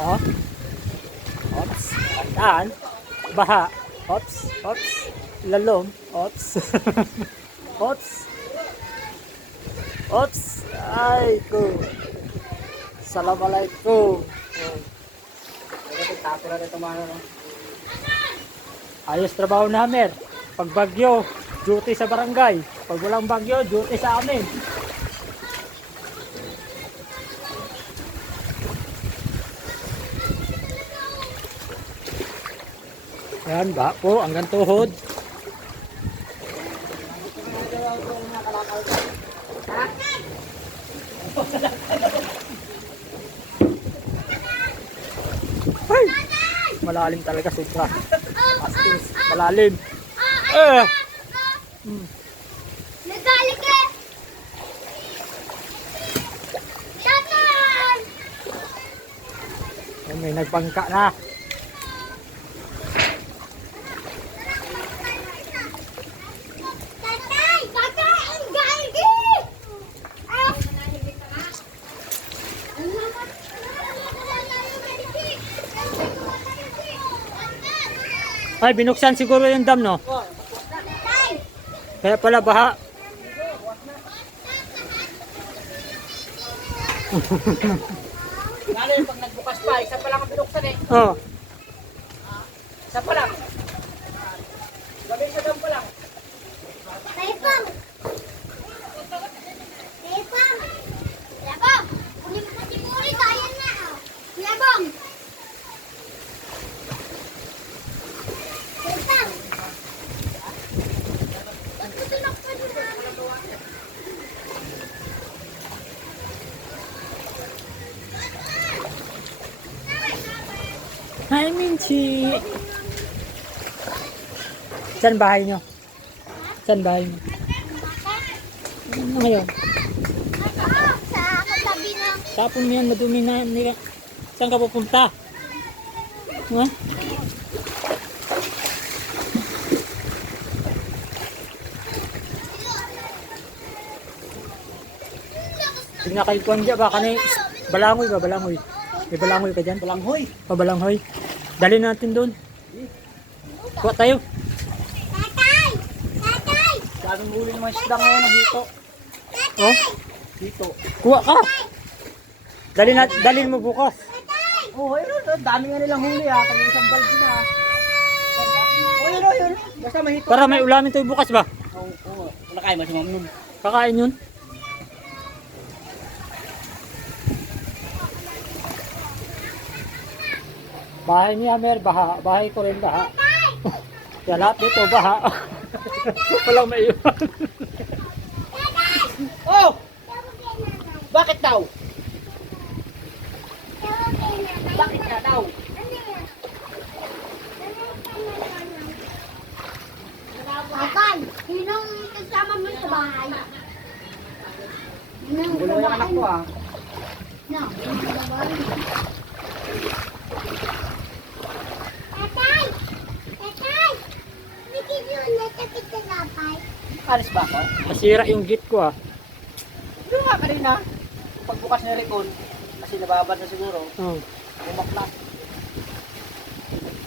Oh. Ops. Tandaan. Baha. Ops. Ops. Lalom. Ops. Ops. Ops. Ay ko. Assalamualaikum. Ayos trabaho na, Mer. Pag bagyo, duty sa barangay. Pag walang bagyo, duty sa amin. Yan ba po, hanggang tuhod. Ay, malalim talaga sobra. Astis, malalim. Nagali ka! Shatan! Yan, may nagbangka na. Tatay! Tatay! Ang galgi! Ay, binuksan siguro yung dam, no? Tatay! Kaya pala baha. Lalo yung pag nagbukas pa, isa pa lang ang binuksan eh. Oh. Isa pa lang. Gabi sa dam pa lang. Taipang! Taipang! Labong! Kunin mo si Puri, kaya na! Labong! Taipang! Pagkutunog pa din namin. Hi, Minchi. Saan bahay nyo? Saan bahay nyo? Ano ngayon? Sa katabi ng Tapon mo yan, madumi na nila. Saan ka pupunta? Ha? Tingnan kayo kung dyan, baka na balangoy ba? Balangoy. May balangoy ka dyan? Balanghoy. Pabalanghoy. Dali natin doon. Kuha tayo. Tatay! Tatay! Daming huli ng mga isda ngayon ng hito. Oh, Hito. kuha ka. Dalhin mo bukas. Oh, ayun. Dami nga nilang huli ha. Kami isang balde na. Oh, yun. Basta may hito. Para may ulamin tayo bukas ba? Oo. Wala kayo, mas mamnum. Kakain yun. Bahay ni Amer, baha. Bahay ko rin, baha. Kaya lahat dito, baha. Walang maiwan. Oh! Bakit daw? Bakit nga daw? Tatay, sinong kasama mo sa bahay? Sinong Gulo yung anak ko ah. No, Tatay! Tatay! Bigyan nyo na tapit na lapay. Alis ba ako? Masira yung gate ko ah. Yung nga kanina. Pagbukas na recon, kasi nababad na siguro. Oh. Bumakla.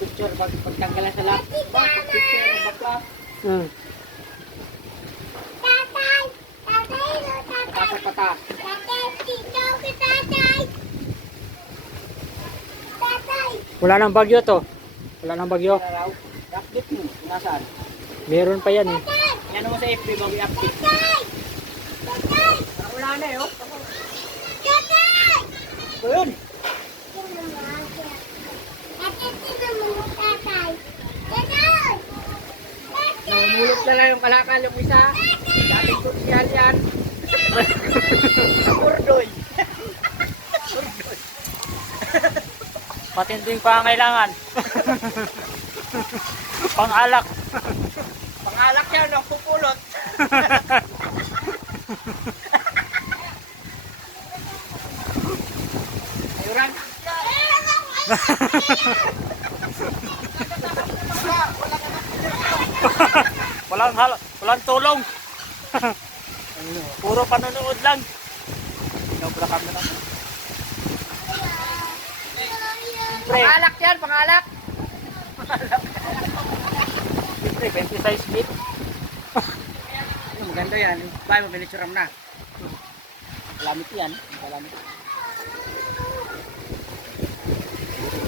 Picture, pagtanggalan sa lap. Picture, bakla. Hmm. Tatay! Tatay! No, tatay! Patas-patas. Tatay! Ikaw ka tatay! Tatay! Wala nang bagyo to. Wala nang bagyo. Araw. Update mo. Nasaan? Meron pa yan eh. Tatay! Yan mo sa FB bago i-update. Tatay! Tatay! Wala na eh oh. Tatay! So yun. Tatay, tingnan mo, tatay! Tatay! Namumulot na lang yung kalakal yung isa. Dating sosyal yan. Urdoy. Matinding pangailangan. Pang-alak. Pangalak yan, no? Pupulot. Ayuran. Walang tulong. Puro panonood lang. Sobra kami na. Siyempre, Pangalak yan, pangalak. siyempre, 26 feet. Maganda yan. Bahay mo, pinituram na. Kalamit yan. Kalamit.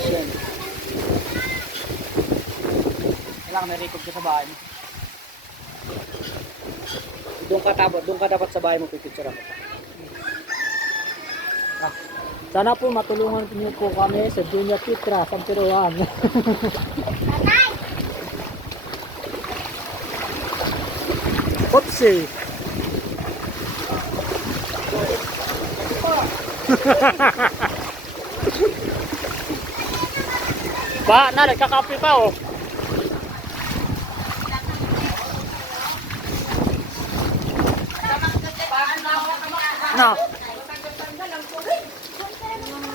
Yan. Kailangan may record ka sa bahay mo. Doon ka dapat sa bahay mo pipicture mo. Sana po matulungan niyo po kami sa Junior Pitra, San Piruan. Patay! Oopsie! Pa, na, nagkakape pa oh. Ano?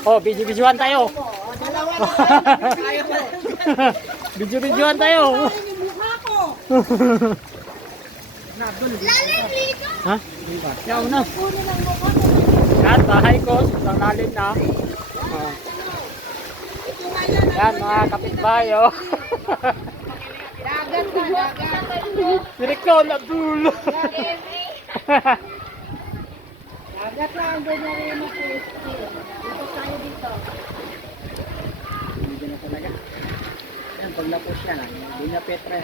Oh, video-videoan tayo. Video-videoan tayo. Lalim dito! Ha? Yaw na. Yan, bahay ko. Sobrang lalim na. Oh. Yan, mga kapitbahay oh. Dagat na, dagat. Sirikon, Abdul. Dagat na, ang ganyan rin mo po. Dito tayo dito. Hindi na talaga. Yan, pag na-push yan, hindi na Petra.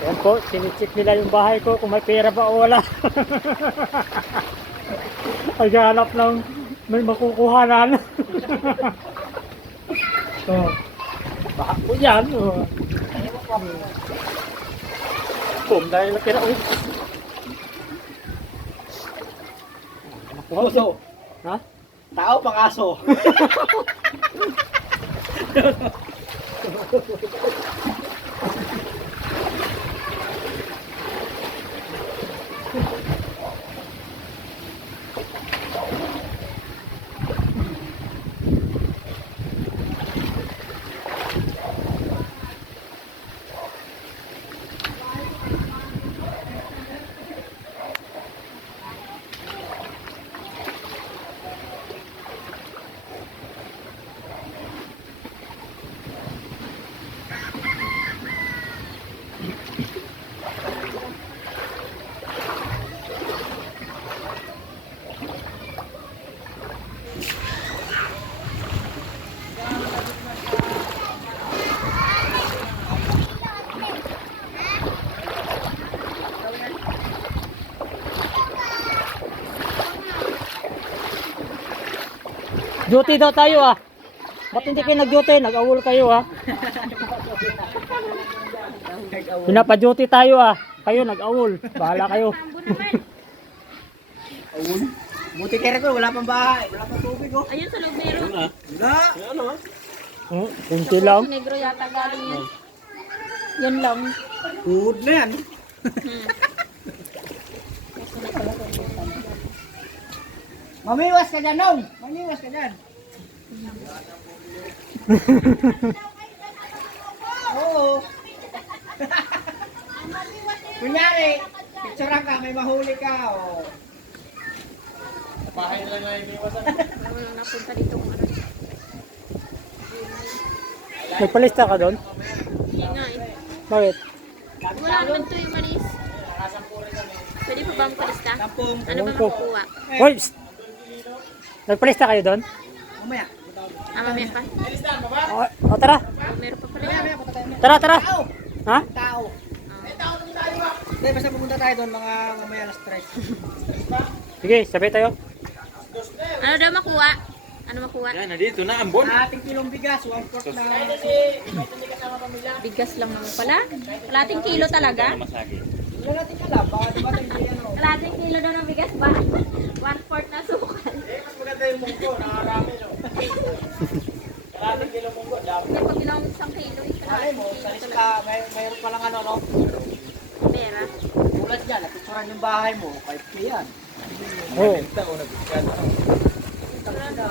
Yan po, sinicheck nila yung bahay ko kung may pera ba o wala. Naghanap ng may makukuhanan. So, baka po yan. Boom, dahil na pera. Puso. Ha? Tao pang aso. Duty daw tayo ah. Ba't hindi kayo nag-duty? Nag-awol kayo ah. Pinapa-duty tayo ah. Kayo nag-awol. Bahala kayo. Awun. Buti kaya ko, wala pang bahay. Wala pang tubig oh. Ayun sa loob meron. Wala. Ano? Kunti lang. Negro yata galing yan. Yan lang. Food na yan. Mamiwas ka dyan, Nong. Mamiwas ka dyan. Oo. Kunyari, picturean ka, may mahuli ka. Oh. Bahay na lang na iniwasan. Alam mo lang napunta dito kung ano. Nagpalista ka doon? Hindi nga eh. Bakit? Wala naman to yung manis. Pwede pa ba ang palista? Tampong. Ano ba Ewan ko. makukuha? Hoy! psst! Nagpalista kayo doon? Mamaya. Mamaya pa. O tara. Meron pa pala. Mamaya punta tayo. Tara, tara. Ha? Tao. Hindi, basta pupunta tayo doon mga mamaya alas 3. Sige, sabay tayo. Ano daw makuha? Ano makuha? Nandito na, ambon. Ating kilong bigas, 1/4 na. Bigas lang naman pala. Kalating kilo talaga. Wala natin alam, baka diba tayo hindi ano. Kalating kilo daw ng bigas ba? 1/4 na sukal. Mas maganda yung munggo, nakarami no. Kalating kilong munggo, dami. Hindi pag ginawang isang kilo. Malay mo, sa lista, mayroon palang ano, no? Pera. Tulad yan, napicturan yung bahay mo, 5K yan. Oo. Ito, nagbigat. Ito,